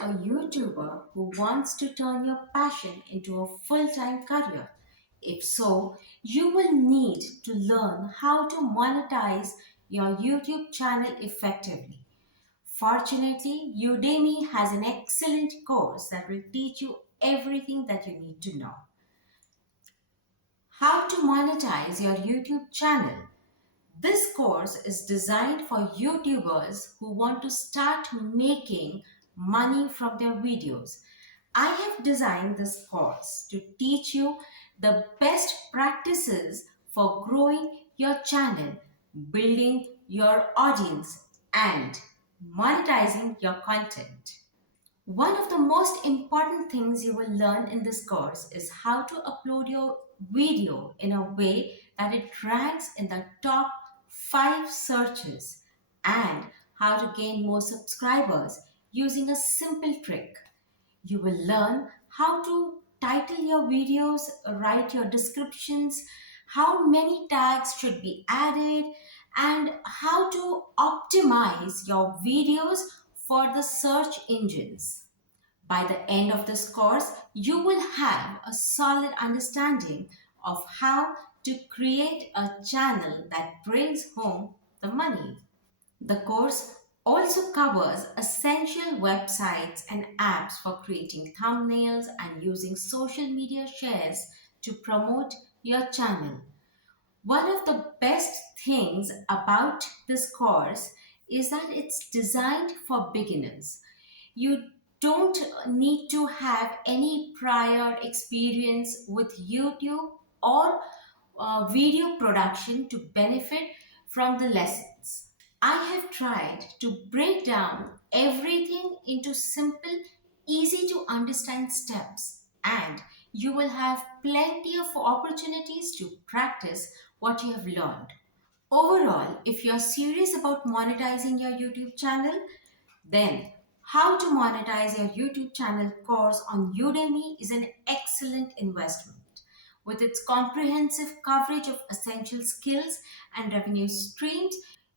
a YouTuber who wants to turn your passion into a full-time career? If so, you will need to learn how to monetize your YouTube channel effectively. Fortunately, Udemy has an excellent course that will teach you everything that you need to know. How to monetize your YouTube channel. This course is designed for YouTubers who want to start making money from their videos. I have designed this course to teach you the best practices for growing your channel, building your audience, and monetizing your content. One of the most important things you will learn in this course is how to upload your video in a way that it ranks in the top 5 searches and how to gain more subscribers using a simple trick. You will learn how to title your videos, write your descriptions, how many tags should be added, and how to optimize your videos for the search engines. By the end of this course, you will have a solid understanding of how to create a channel that brings home the money. The course also covers essential websites and apps for creating thumbnails and using social media shares to promote your channel. One of the best things about this course is that it's designed for beginners. You don't need to have any prior experience with YouTube or video production to benefit from the lessons. I have tried to break down everything into simple, easy to understand steps, and you will have plenty of opportunities to practice what you have learned. Overall, if you're serious about monetizing your YouTube channel, then how to monetize your YouTube channel course on Udemy is an excellent investment. With its comprehensive coverage of essential skills and revenue streams,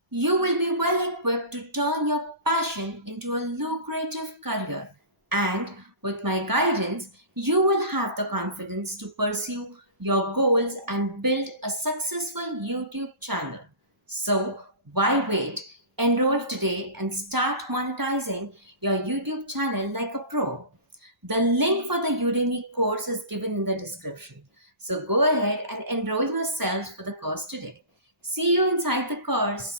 you will be well equipped to turn your passion into a lucrative career. And with my guidance, you will have the confidence to pursue your goals and build a successful YouTube channel. So, why wait? Enroll today and start monetizing your YouTube channel like a pro. The link for the Udemy course is given in the description. So go ahead and enroll yourselves for the course today. See you inside the course.